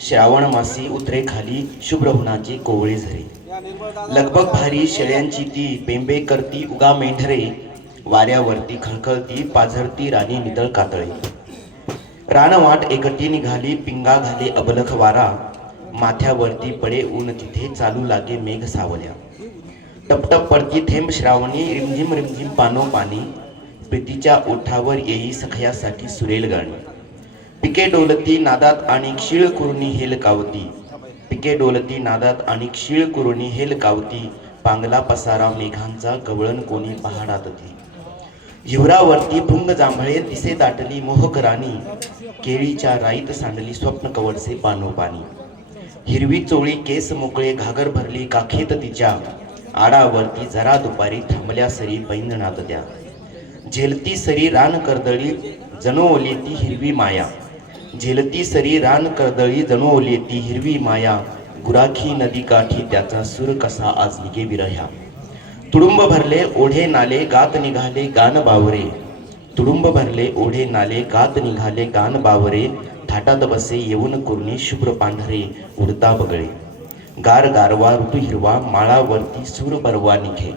श्रावण मासी उतरे खाली शुभ्र होनाचे कोवळे झरे. लगबग भारी शेळ्यांची ती बेंबे करती उगा मेंढरे. वाऱ्यावरती खळखळती पाझरती राणी नितळ कातळे. रानवाट एकटी निघाली पिंगा घाले अबलख वारा. माथ्यावरती पडे ऊन तिथे चालू लागे मेघ सावल्या. टपटप पडती थेंब श्रावणी रिमझिम रिमझिम पानो पाणी प्रीतीच्या ओठावर येई सखयासाठी सुरेल गाणी. पिके डोलती नादात आणि क्षीळ कुरुणी हेल कावती. पिके डोलती नादात आणि क्षीळ कुरुणी हेल कावती. पांगला पसारा मेघांचा गवळण कोणी पहाडात ती हिवरावरती भुंग जांभळे दिसे दाटली मोहकराणी केळीच्या राईत सांडली स्वप्न कवडसे पानोपानी. हिरवी चोळी केस मोकळे घागर भरली काखेत तिच्या. आडावरती जरा दुपारी थांबल्या सरी पैंजणात त्या झेलती सरी रान कर्दळी जणू ती हिरवी माया. झेलती सरी रान कर्दळी जणू ती हिरवी माया. गुराखी नदी काठी त्याचा सूर कसा आज निघे विरह्या. तुडुंब भरले ओढे नाले गात निघाले गान बावरे. तुडुंब भरले ओढे नाले गात निघाले गान बावरे. थाटात बसे येऊन कुर्णी शुभ्र पांढरे उडता बगळे. गार गारवा ऋतू हिरवा माळावरती सूर परवा निघे.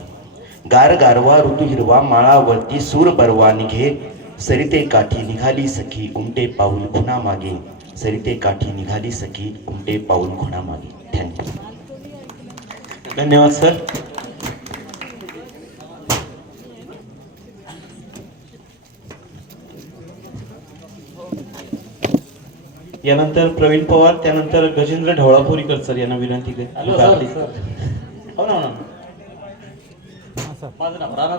गार गारवा ऋतू हिरवा माळावरती सूर परवा निघे. सरिते काठी निघाली सखी उमटे पाऊल खुणा मागे सरिते काठी निघाली सखी उमटे पाऊल खुणा मागे थँक्यू धन्यवाद सर यानंतर प्रवीण पवार त्यानंतर गजेंद्र ढवळापुरीकर सर यांना विनंती हो हो माझं नाव राणा